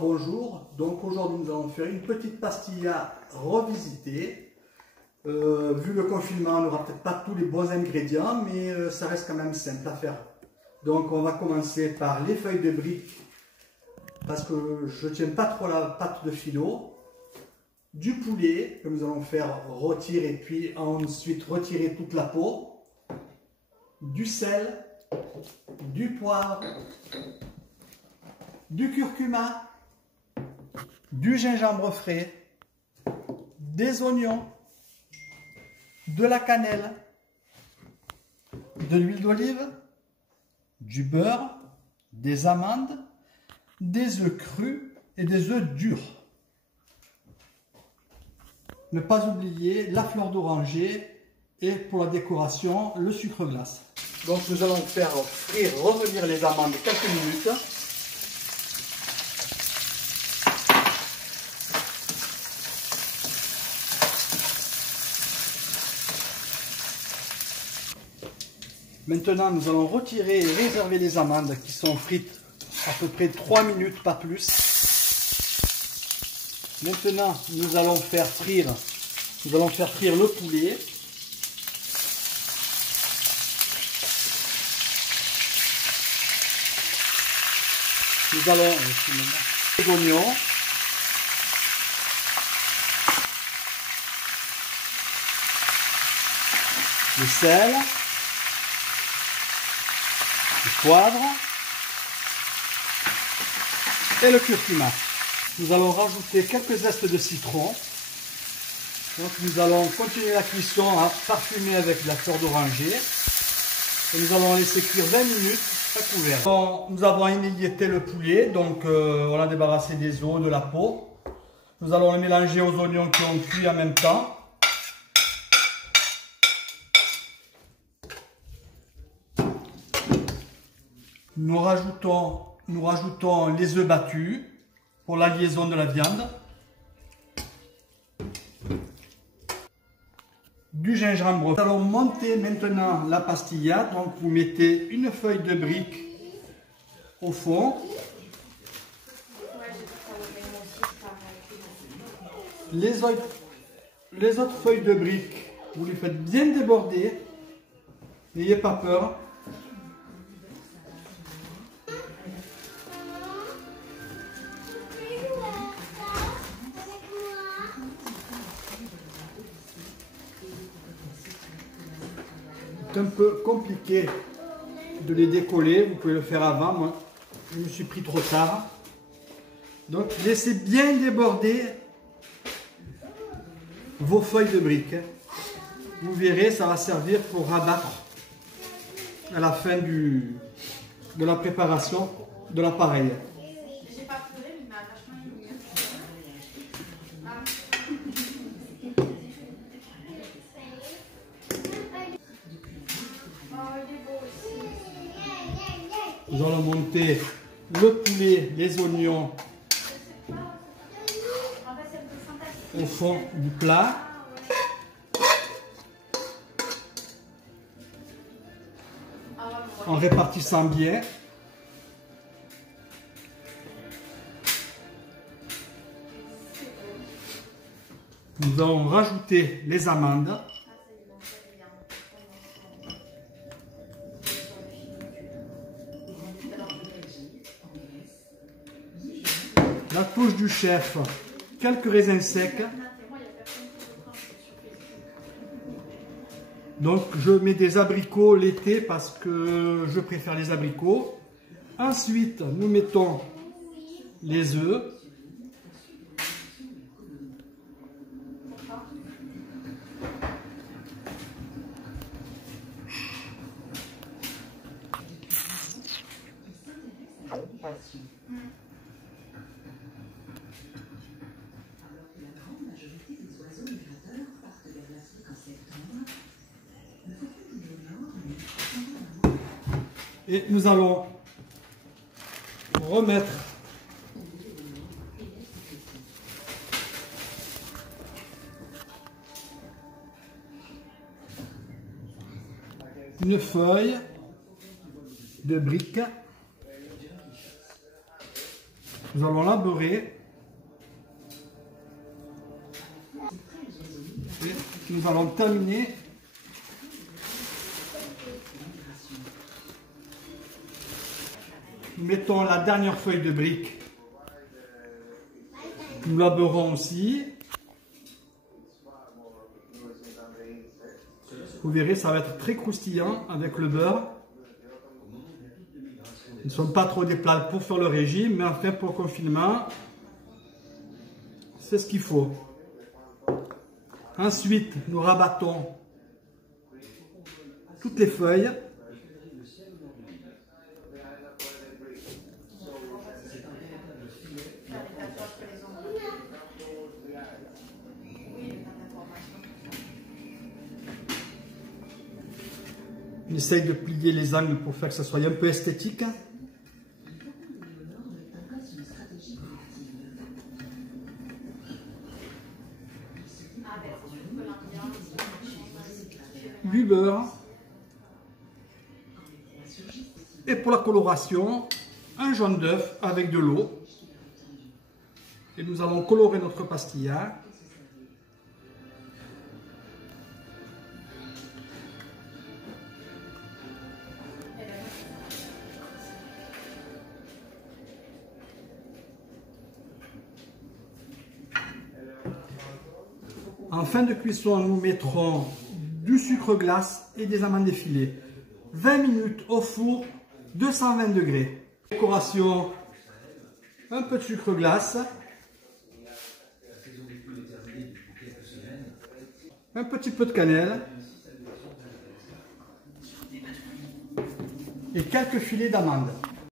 bonjour. Donc aujourd'hui nous allons faire une petite pastilla revisitée. Vu le confinement, on n'aura peut-être pas tous les bons ingrédients, mais ça reste quand même simple à faire. Donc on va commencer par les feuilles de briques, parce que je ne tiens pas trop la pâte de filo. Du poulet que nous allons faire retirer, puis ensuite retirer toute la peau. Du sel, du poivre, du curcuma, du gingembre frais, des oignons, de la cannelle, de l'huile d'olive, du beurre, des amandes, des œufs crus et des œufs durs. Ne pas oublier la fleur d'oranger et pour la décoration, le sucre glace. Donc nous allons faire frire, revenir les amandes quelques minutes. Maintenant, nous allons retirer et réserver les amandes qui sont frites à peu près 3 minutes, pas plus. Maintenant, nous allons faire frire le poulet. Nous allons les oignons. Le sel. Le poivre et le curcuma. Nous allons rajouter quelques zestes de citron. Donc nous allons continuer la cuisson à parfumer avec de la fleur d'oranger. Et nous allons laisser cuire 20 minutes à couvert. Nous avons émietté le poulet, donc on a débarrassé des os, de la peau. Nous allons le mélanger aux oignons qui ont cuit en même temps. Nous rajoutons les œufs battus pour la liaison de la viande. Du gingembre. Nous allons monter maintenant la pastilla. Donc vous mettez une feuille de brique au fond. Les autres feuilles de brique, vous les faites bien déborder. N'ayez pas peur. C'est un peu compliqué de les décoller, vous pouvez le faire avant, moi je me suis pris trop tard. Donc laissez bien déborder vos feuilles de briques. Vous verrez, ça va servir pour rabattre à la fin de la préparation de l'appareil. Nous allons monter le poulet, les oignons au fond du plat. En répartissant bien. Nous allons rajouter les amandes. La touche du chef, quelques raisins secs. Donc je mets des abricots l'été parce que je préfère les abricots. Ensuite, nous mettons les œufs. Et nous allons remettre une feuille de brique. Nous allons la beurrer. Et nous allons terminer nous mettons la dernière feuille de brique. Nous la beurrons aussi. Vous verrez, ça va être très croustillant avec le beurre. Ils ne sont pas trop des plats pour faire le régime, mais enfin pour le confinement, c'est ce qu'il faut. Ensuite, nous rabattons toutes les feuilles. On essaye de plier les angles pour faire que ça soit un peu esthétique. Du beurre. Et pour la coloration, un jaune d'œuf avec de l'eau. Et nous allons colorer notre pastilla. En fin de cuisson, nous mettrons du sucre glace et des amandes effilées. 20 minutes au four, 220 degrés. Décoration, un peu de sucre glace, un petit peu de cannelle et quelques filets d'amandes.